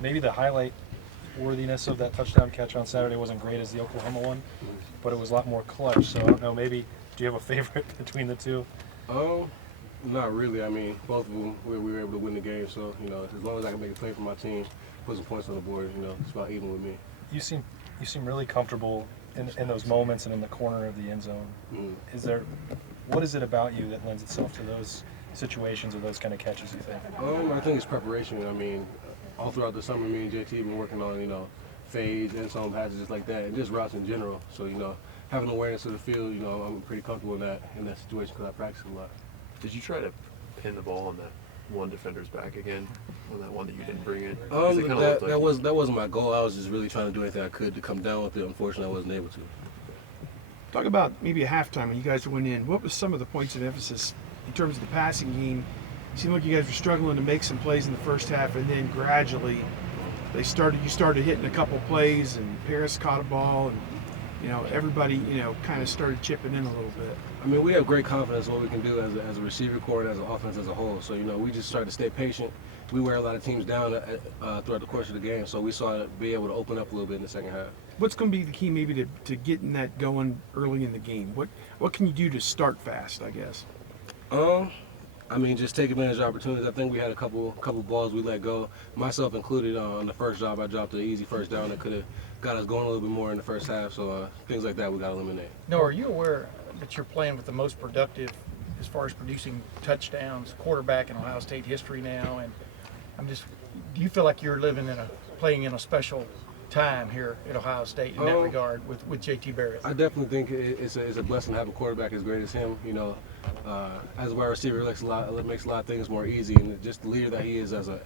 maybe the highlight worthiness of that touchdown catch on Saturday wasn't great as the Oklahoma one, but it was a lot more clutch. So I don't know, maybe do you have a favorite between the two? Not really. I mean, both of them, we were able to win the game. So, as long as I can make a play for my team, put some points on the board, it's about even with me. You seem really comfortable in those moments and in the corner of the end zone. What is it about you that lends itself to those situations or those kind of catches, you think? I think it's preparation. I mean, all throughout the summer, me and JT have been working on, fades, end zone passages like that, and just routes in general. So, having awareness of the field, I'm pretty comfortable in that situation because I practice a lot. Did you try to pin the ball on that one defender's back again, on that one that you didn't bring in? That wasn't my goal. I was just really trying to do anything I could to come down with it. Unfortunately, I wasn't able to. Talk about maybe a halftime when you guys went in. What was some of the points of emphasis in terms of the passing game? It seemed like you guys were struggling to make some plays in the first half, and then gradually you started hitting a couple plays, and Paris caught a ball, and everybody kind of started chipping in a little bit. I mean, we have great confidence in what we can do as a receiver corps and as an offense as a whole. So, we just started to stay patient. We wear a lot of teams down throughout the course of the game, so we saw it be able to open up a little bit in the second half. What's going to be the key maybe to getting that going early in the game? What can you do to start fast, I guess? I mean, just take advantage of opportunities. I think we had a couple balls we let go, myself included. On the first job, I dropped an easy first down that could have got us going a little bit more in the first half. So things like that we got to eliminate. No, are you aware that you're playing with the most productive, as far as producing touchdowns, quarterback in Ohio State history now? And do you feel like you're playing in a special time here at Ohio State in that regard with JT Barrett? I definitely think it's a blessing to have a quarterback as great as him. As a wide receiver, it makes a lot of things more easy, and just the leader that he is as a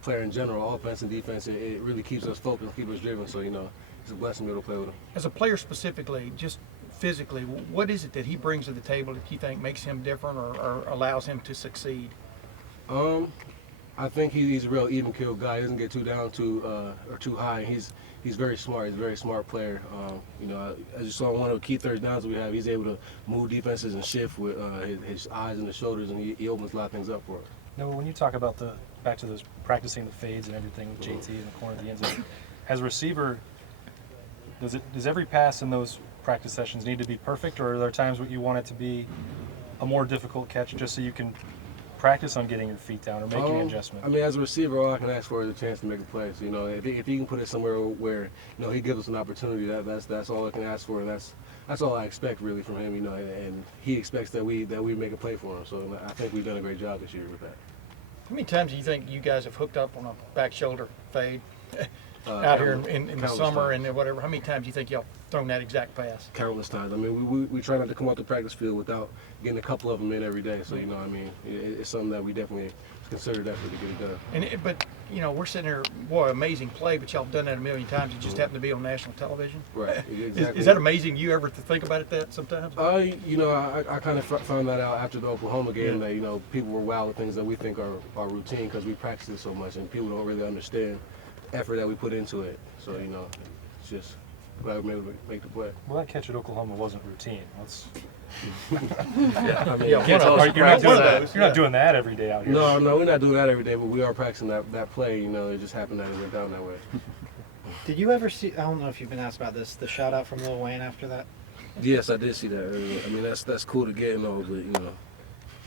player in general, offense and defense, it really keeps us focused, keeps us driven. So it's a blessing to be able to play with him. As a player specifically, just physically, what is it that he brings to the table that you think makes him different or allows him to succeed? I think he's a real even-keeled guy. He doesn't get too down or too high. He's very smart. He's a very smart player. As you saw in one of the key third downs we have, he's able to move defenses and shift with his eyes and his shoulders, and he opens a lot of things up for us. No, when you talk about back to those practicing the fades and everything with JT in the corner of the end zone, as a receiver, does every pass in those practice sessions need to be perfect, or are there times when you want it to be a more difficult catch just so you can practice on getting your feet down or making an adjustment? I mean, as a receiver, all I can ask for is a chance to make a play. So, if he can put it somewhere where he gives us an opportunity, that's all I can ask for, and that's all I expect really from him. And he expects that we make a play for him. So I think we've done a great job this year with that. How many times do you think you guys have hooked up on a back shoulder fade out here in the summer and whatever? How many times do you think y'all thrown that exact pass? Countless times. I mean, we try not to come off the practice field without getting a couple of them in every day. So, it's something that we definitely considered effort to get it done. But we're sitting here, boy, amazing play, but y'all have done that a million times. It just happened to be on national television. Right, exactly. Is that amazing? You ever think about it that sometimes? I kind of found that out after the Oklahoma game that, people were wild with things that we think are routine because we practice it so much and people don't really understand the effort that we put into it. So, it's just glad we were able to make the play. Well, that catch at Oklahoma wasn't routine. You're not doing that every day out here. No, we're not doing that every day, but we are practicing that play. It just happened that it went down that way. Did you ever see, I don't know if you've been asked about this, the shout out from Lil Wayne after that? Yes, I did see that earlier. I mean, that's cool to get and all, but,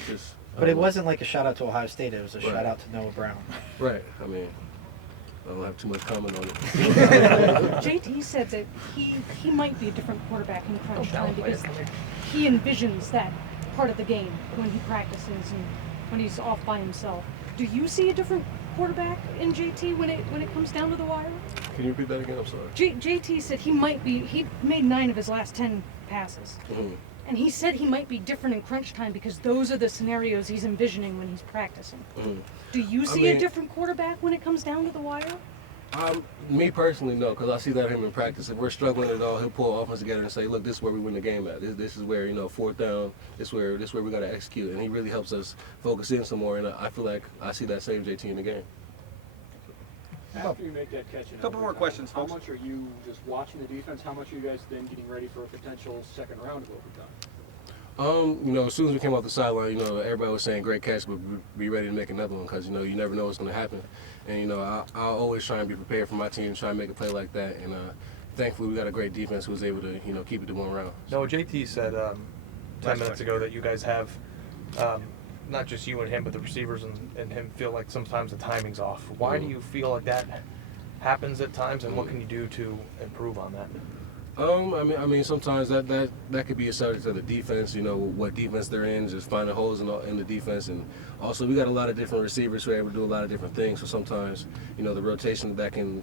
just... But it wasn't like a shout out to Ohio State, it was a shout out to Noah Brown. Right, I mean... I don't have too much comment on it. JT said that he might be a different quarterback in crunch time because he envisions that part of the game when he practices and when he's off by himself. Do you see a different quarterback in JT when it comes down to the wire? Can you repeat that again? I'm sorry. JT said he made 9 of his last 10 passes. Mm-hmm. And he said he might be different in crunch time because those are the scenarios he's envisioning when he's practicing. Mm-hmm. Do you see a different quarterback when it comes down to the wire? Me personally, no, because I see that him in practice. If we're struggling at all, he'll pull offense together and say, look, this is where we win the game at. This is where, fourth down, this is where we got to execute. And he really helps us focus in some more, and I feel like I see that same JT in the game. After you make that catch, a couple more questions, folks. How much are you just watching the defense? How much are you guys then getting ready for a potential second round of overtime? You know, as soon as we came off the sideline, you know, everybody was saying great catch, but be ready to make another one because, you know, you never know what's going to happen. And, you know, I'll always try and be prepared for my team, try and make a play like that. And thankfully, we got a great defense who was able to, you know, keep it to 1 round. No, JT said 10 minutes ago that you guys have, not just you and him, but the receivers and him feel like sometimes the timing's off. Why do you feel like that happens at times, and what can you do to improve on that? I mean, sometimes that could be a subject of the defense. You know, what defense they're in, just finding holes in the defense, and also we got a lot of different receivers who are able to do a lot of different things. So sometimes, you know, the rotation that can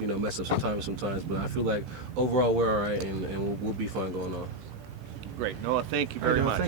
you know mess up sometimes. But I feel like overall we're all right, and we'll be fine going on. Great, Noah. Thank you very much. Thanks.